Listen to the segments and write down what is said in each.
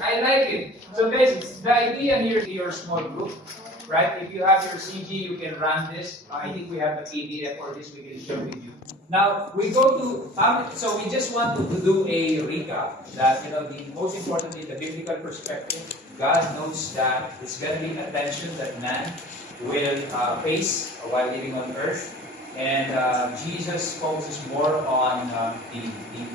I like it. So guys, the idea here is your small group, right? If you have your CG, you can run this. I think we have a PDF for this. We can share with you. Now we go to so we just want to do a recap that the most importantly the biblical perspective. God knows that it's going to be a tension that man will face while living on earth. And Jesus focuses more on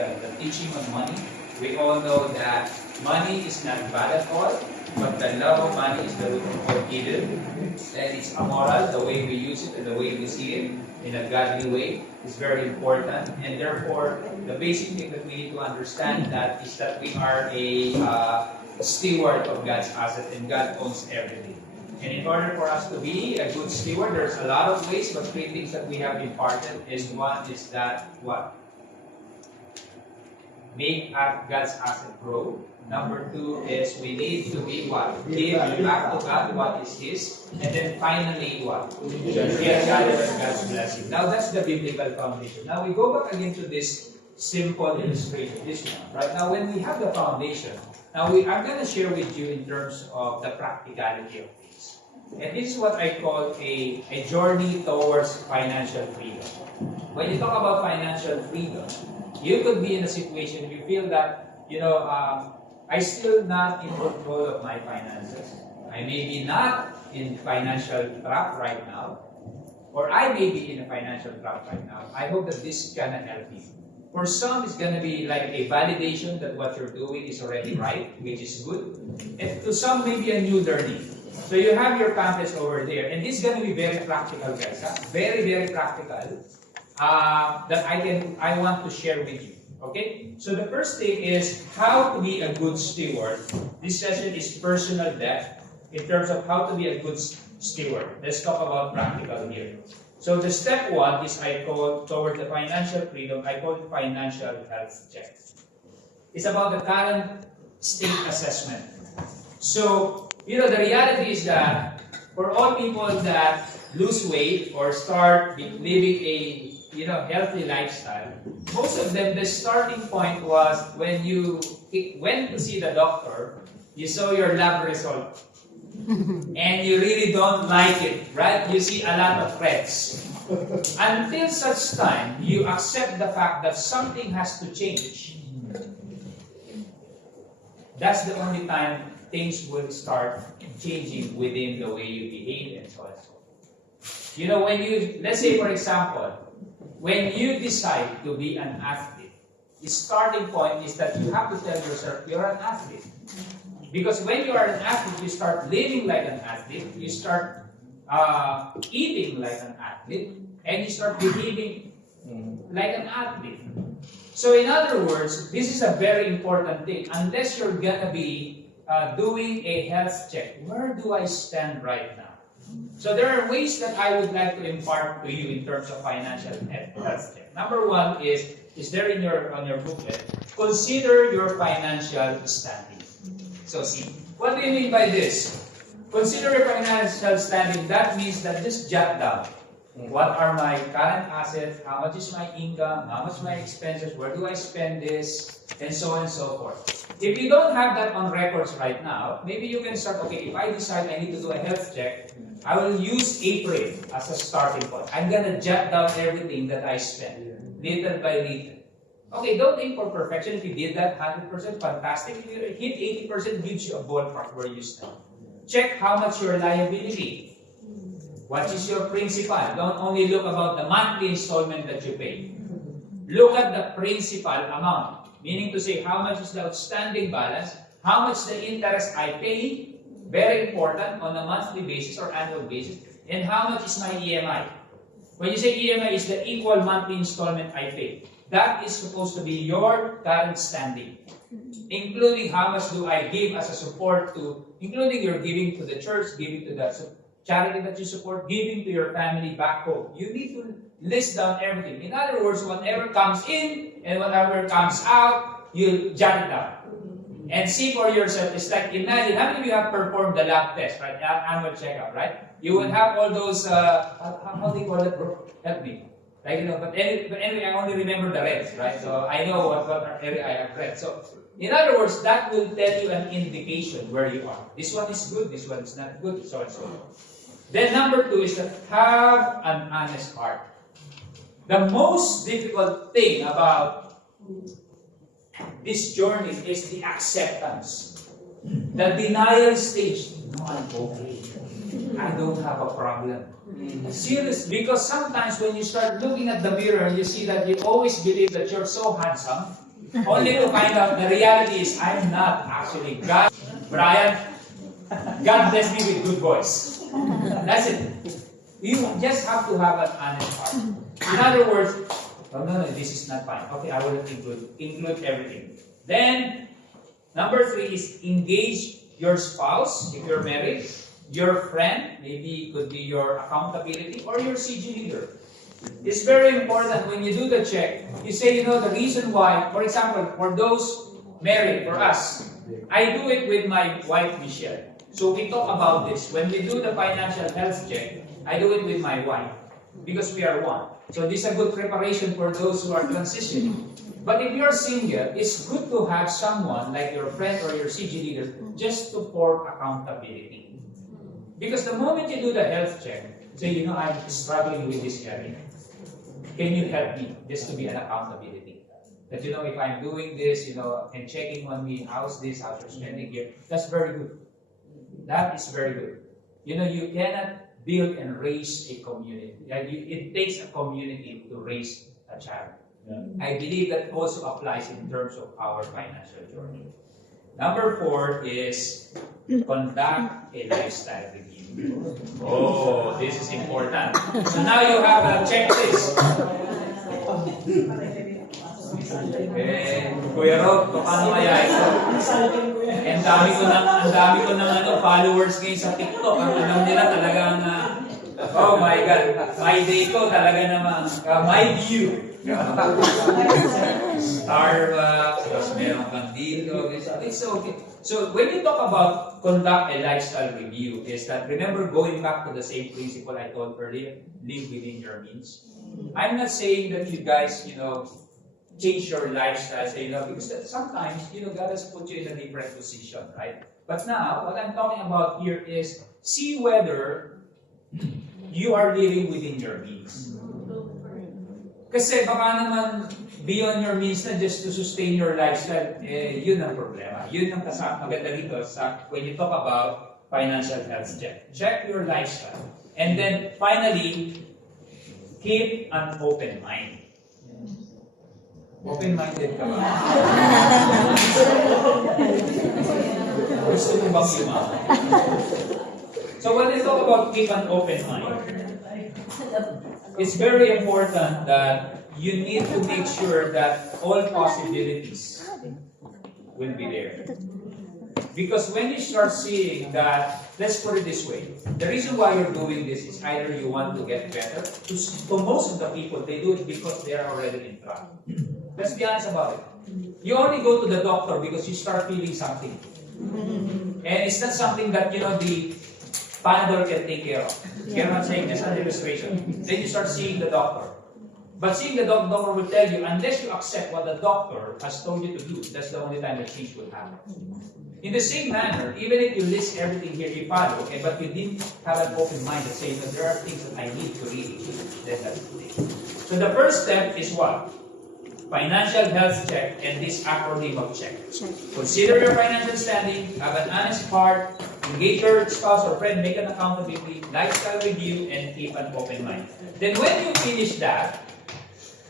the teaching on money. We all know that money is not bad at all, but the love of money is the root of all evil. And it's immoral, the way we use it and the way we see it in a godly way is very important. And therefore, the basic thing that we need to understand that is that we are a steward of God's asset and God owns everything. And in order for us to be a good steward, there's a lot of ways, but three things that we have imparted is one is that what? Make God's asset grow. Number two is we need to be what? Give back to God what is His. And then finally what? Give God's blessing. Now that's the biblical foundation. Now we go back again to this simple illustration, this one. Right now when we have the foundation, now I'm going to share with you in terms of the practicality of this. And this is what I call a journey towards financial freedom. When you talk about financial freedom, you could be in a situation if you feel that, I'm still not in control of my finances. I may be not in financial trap right now, or I may be in a financial trap right now. I hope that this is going to help you. For some, it's going to be like a validation that what you're doing is already right, which is good. And to some, maybe a new learning. So you have your pamphlets over there, and this is going to be very practical, guys. Very, very practical. That I want to share with you. Okay? So the first thing is how to be a good steward. This session is personal depth in terms of how to be a good steward. Let's talk about practical here. So the step one is I call toward the financial freedom, I call it financial health check. It's about the current state assessment. So, the reality is that for all people that lose weight or start living a healthy lifestyle, most of them, the starting point was when you went to see the doctor, you saw your lab result, and you really don't like it, right? You see a lot of threats. Until such time, you accept the fact that something has to change. That's the only time things will start changing within the way you behave and so on and so forth. Let's say for example, when you decide to be an athlete, the starting point is that you have to tell yourself you're an athlete. Because when you are an athlete, you start living like an athlete, you start eating like an athlete, and you start behaving like an athlete. So in other words, this is a very important thing. Unless you're going to be doing a health check, where do I stand right now? So there are ways that I would like to impart to you in terms of financial health check. Number one is there on your booklet, consider your financial standing. So see, what do you mean by this? Consider your financial standing. That means that just jot down. What are my current assets? How much is my income? How much my expenses? Where do I spend this? And so on and so forth. If you don't have that on records right now, maybe you can start, okay, if I decide I need to do a health check, I will use April as a starting point. I'm going to jot down everything that I spend, little by little. Okay, don't aim for perfection. If you did that 100%, fantastic. If you hit 80%, gives you a ballpark where you stand. Check how much your liability. What is your principal? Don't only look about the monthly installment that you pay. Look at the principal amount. Meaning to say, how much is the outstanding balance? How much the interest I pay? Very important on a monthly basis or annual basis. And how much is my EMI? When you say EMI is the equal monthly installment I pay. That is supposed to be your current standing. Including how much do I give as a support to, including your giving to the church, giving to the charity that you support, giving to your family back home. You need to list down everything. In other words, whatever comes in and whatever comes out, you jot it down. And see for yourself. It's like, imagine, how many of you have performed the lab test, right? Annual checkup, right? You would have all those, how do you call it, bro? Help me. Like, but anyway, I only remember the reds, right? So I know what area I have read. So, in other words, that will tell you an indication where you are. This one is good, this one is not good, so and so on. Then number 2 is that have an honest heart. The most difficult thing about this journey is the acceptance. The denial stage. No, I'm okay. I don't have a problem. Serious, because sometimes when you start looking at the mirror, you see that you always believe that you're so handsome, only to find out the reality is I'm not actually. God, Brian, God bless me with good voice. That's it. You just have to have an honest heart. In other words, oh no, this is not fine. Okay, I will include everything. Then, number 3 is engage your spouse if you're married. Your friend, maybe it could be your accountability, or your CG leader. It's very important when you do the check, you say, the reason why, for example, for those married, for us, I do it with my wife, Michelle. So we talk about this. When we do the financial health check, I do it with my wife, because we are one. So this is a good preparation for those who are transitioning. But if you're single, it's good to have someone like your friend or your CG leader just to form accountability. Because the moment you do the health check, say, I'm struggling with this area. Can you help me? Just to be an accountability. That, if I'm doing this, and checking on me, how's this, how's your spending here, that's very good. That is very good. You cannot build and raise a community. It takes a community to raise a child. Yeah. I believe that also applies in terms of our financial journey. Number 4 is conduct a lifestyle review. Oh, this is important. So now you have a checklist. Kuya Rob, paano kaya ito? Ang dami ko ng followers ngayon sa TikTok. Ang alam nila talagang, oh my God, my day ko talaga namang, my view. Starbucks, tapos meron kang dito. It's okay. So when you talk about conduct a lifestyle review, is that, remember going back to the same principle I told earlier, live within your means. I'm not saying that you guys, change your lifestyle, because sometimes, God has put you in a different position, right? But now, what I'm talking about here is, see whether you are living within your means. Kasi baka naman beyond your means na just to sustain your lifestyle, yun ang problema. Yun ang maganda dito when you talk about financial health check. Check your lifestyle. And then finally, keep an open mind. Open-minded ka ba? Gusto mo bang yumaman? So when they talk about keep an open mind, it's very important that you need to make sure that all possibilities will be there. Because when you start seeing that, let's put it this way, the reason why you're doing this is either you want to get better. To most of the people, they do it because they are already in trouble. Let's be honest about it. You only go to the doctor because you start feeling something. And it's not something that, the Panadol can take care of. You're not saying this an illustration. Then you start seeing the doctor. But seeing the doctor will tell you, unless you accept what the doctor has told you to do, that's the only time the change will happen. In the same manner, even if you list everything here, you follow, but you didn't have an open mind that says that there are things that I need to really do, then that's the thing. So the first step is what? Financial health check and this acronym of check. Consider your financial standing, have an honest heart, engage your spouse or friend, make an accountability, lifestyle review, and keep an open mind. Then when you finish that,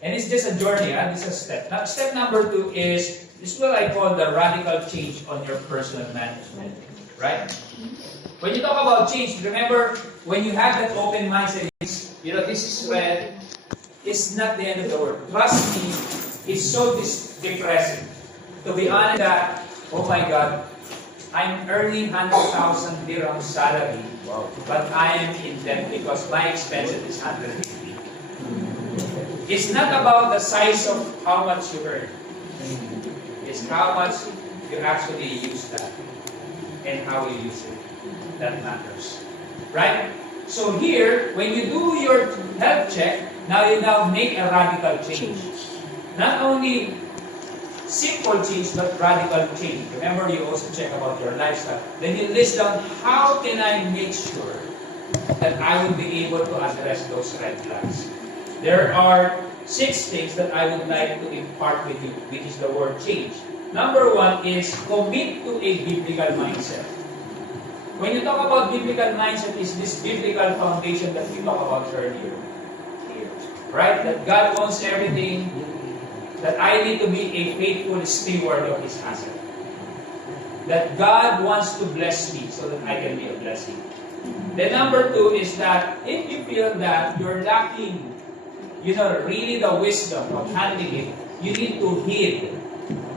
and it's just a journey, this is a step. Now, step number 2 is, this is what I call the radical change on your personal management. Right? When you talk about change, remember, when you have that open mindset, this is when it's not the end of the world. Trust me, it's so depressing. To be honest that, oh my God, I'm earning 100,000 dirham salary, but I am in debt because my expenses is 150. It's not about the size of how much you earn. It's how much you actually use that and how you use it. That matters. Right? So here, when you do your health check, now you make a radical change. Not only simple change, but radical change. Remember, you also check about your lifestyle. Then you list down, how can I make sure that I will be able to address those red flags? There are 6 things that I would like to impart with you, which is the word change. Number 1 is commit to a biblical mindset. When you talk about biblical mindset, is this biblical foundation that we talked about earlier. Right? That God owns everything, that I need to be a faithful steward of His asset. That God wants to bless me so that I can be a blessing. Then number 2 is that if you feel that you're lacking, really the wisdom of handling it, you need to heed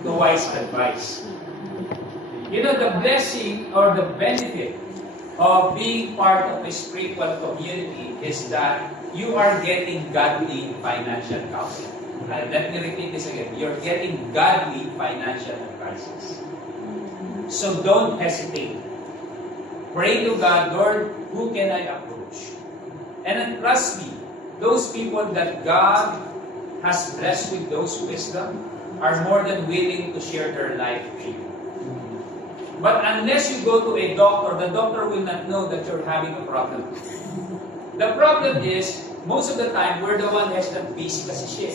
the wise advice. The blessing or the benefit of being part of a spiritual community is that you are getting godly financial counsel. Let me repeat this again. You're getting godly financial advices. So don't hesitate. Pray to God, Lord, who can I approach? And then trust me, those people that God has blessed with those wisdom are more than willing to share their life with you. But unless you go to a doctor, the doctor will not know that you're having a problem. The problem is, most of the time, we're the one that's not busy kasi siya.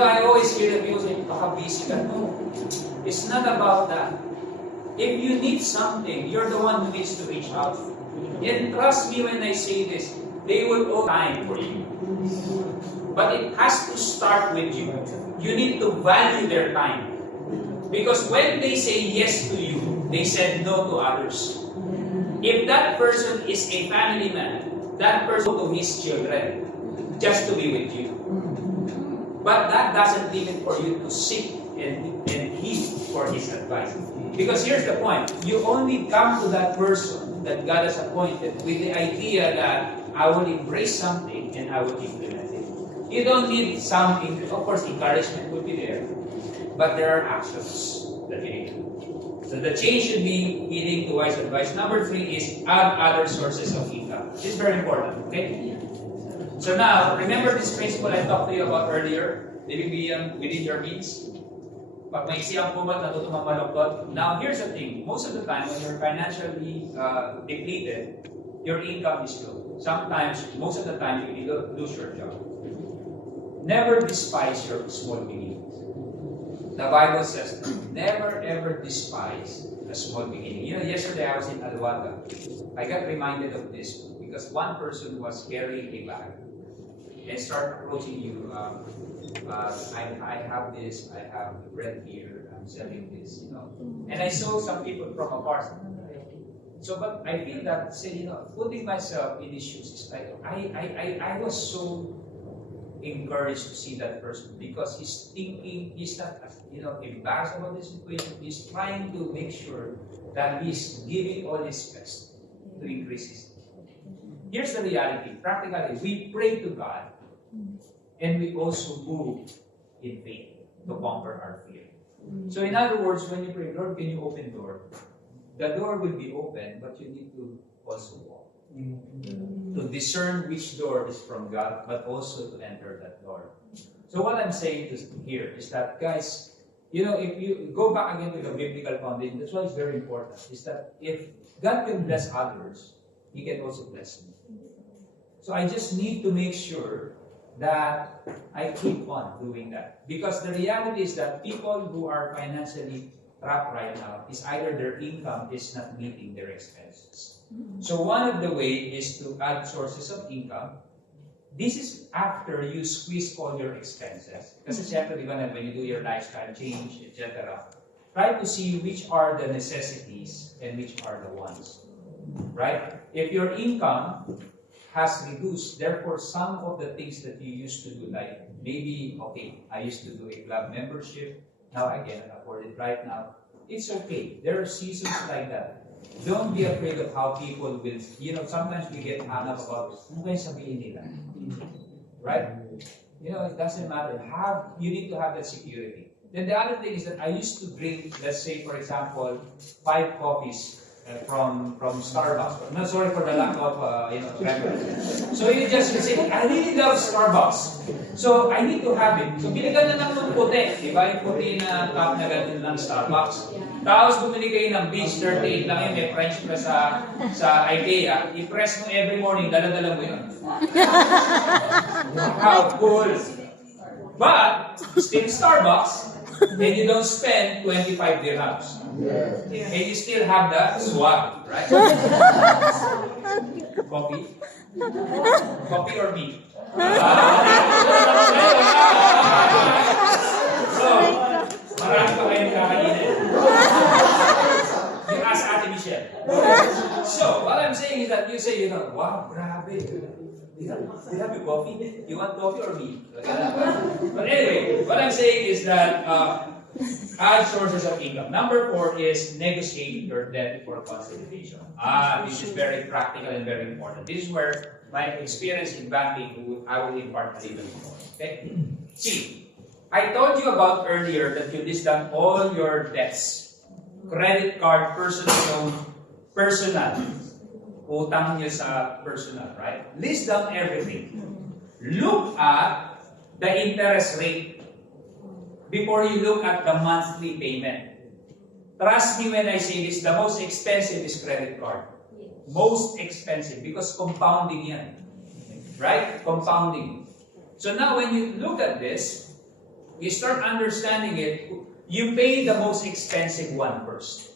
I always hear that people say, baka busy ka. No, it's not about that. If you need something, you're the one who needs to reach out. And trust me when I say this, they will owe time for you. But it has to start with you. You need to value their time. Because when they say yes to you, they said no to others. If that person is a family man, that person to his children just to be with you. But that doesn't limit for you to seek and heed for his advice. Because here's the point. You only come to that person that God has appointed with the idea that I will embrace something and I will implement it. You don't need something. Of course, encouragement will be there. But there are actions that you need to do. So the change should be heeding to wise advice. Number 3 is add other sources of income. This is very important, okay? So now, remember this principle I talked to you about earlier? Living within your means? Pag may siyang pumat, natutong malungkot. Now, here's the thing. Most of the time, when you're financially depleted, your income is low. Sometimes, most of the time, you lose your job. Never despise your small beginnings. The Bible says, never ever despise a small beginning. Yesterday I was in Alwaga. I got reminded of this because one person was carrying a bag and started approaching you. I have this, I have bread here, I'm selling this, And I saw some people from afar. So, but I feel that, putting myself in his shoes is like, I was so encouraged to see that person because he's thinking, he's not, embarrassed about this situation. He's trying to make sure that he's giving all his best to increase his. Here's the reality. Practically, we pray to God and we also move in faith to conquer our fear. So in other words, when you pray, Lord, can you open the door? The door will be open, but you need to also walk. To discern which door is from God, but also to enter that door. So what I'm saying here is that, guys, if you go back again to the biblical foundation, that's why it's very important, is that if God can bless others, He can also bless me. So I just need to make sure that I keep on doing that. Because the reality is that people who are financially trapped right now is either their income is not meeting their expenses. So one of the ways is to add sources of income. This is after you squeeze all your expenses. Kasi syempre, when you do your lifestyle change, etc., try to see which are the necessities and which are the wants. Right? If your income has reduced, therefore some of the things that you used to do, like maybe, okay, I used to do a club membership, now I cannot afford it right now. It's okay. There are seasons like that. Don't be afraid of how people will, sometimes we get hung up about, ano kaya sabihin nila? Right? It doesn't matter. You need to have that security. Then the other thing is that I used to drink, let's say, for example, 5 coffees from Starbucks. No, sorry for the lack of reference. So you just say, I really love Starbucks. So I need to have it. So bili ka na ng puti. Diba yung puti na cup na ganun ng Starbucks. Tapos bumili kayo ng beach 38 lang yun, may French press sa IKEA. I-press mo every morning, dala-dala mo yun. How cool! But, still Starbucks, then you don't spend 25 dirhams. And you still have the swag, right? Coffee? Coffee or me? So, marami pa kayong kakainin. You ask Ate Michelle. So, what I'm saying is that you say, wow, grabe. They have your coffee? You want coffee or me? But anyway, what I'm saying is that add sources of income. Number 4 is negotiating your debt for consolidation. This is very practical and very important. This is where my experience in banking, I will impart a little more. Okay? See, I told you about earlier that you list down all your debts. Credit card, personal loan, personal. Utang nyo sa personal, right? List down everything. Look at the interest rate before you look at the monthly payment. Trust me when I say this, the most expensive is credit card. Most expensive because compounding yan. Right? Compounding. So now when you look at this, you start understanding it, you pay the most expensive one first.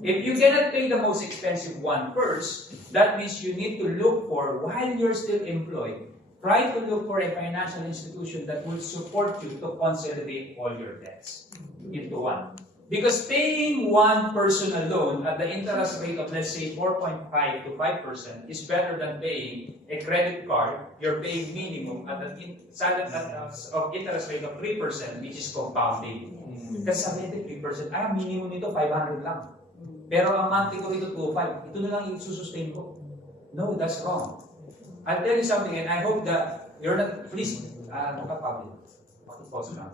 If you cannot pay the most expensive one first, that means you need to look for, while you're still employed, try to look for a financial institution that will support you to consolidate all your debts into one. Because paying one personal loan at the interest rate of, let's say, 4.5 to 5% is better than paying a credit card. You're paying minimum at an interest rate of 3%, which is compounding. Kasi sabi nito 3%, minimum nito 500 lang. Pero ang monthly ko rito 2.5. Ito na lang yung susustain ko. No, that's wrong. I'll tell you something, and I hope that you're not, please, nakapabili. Pakipause lang.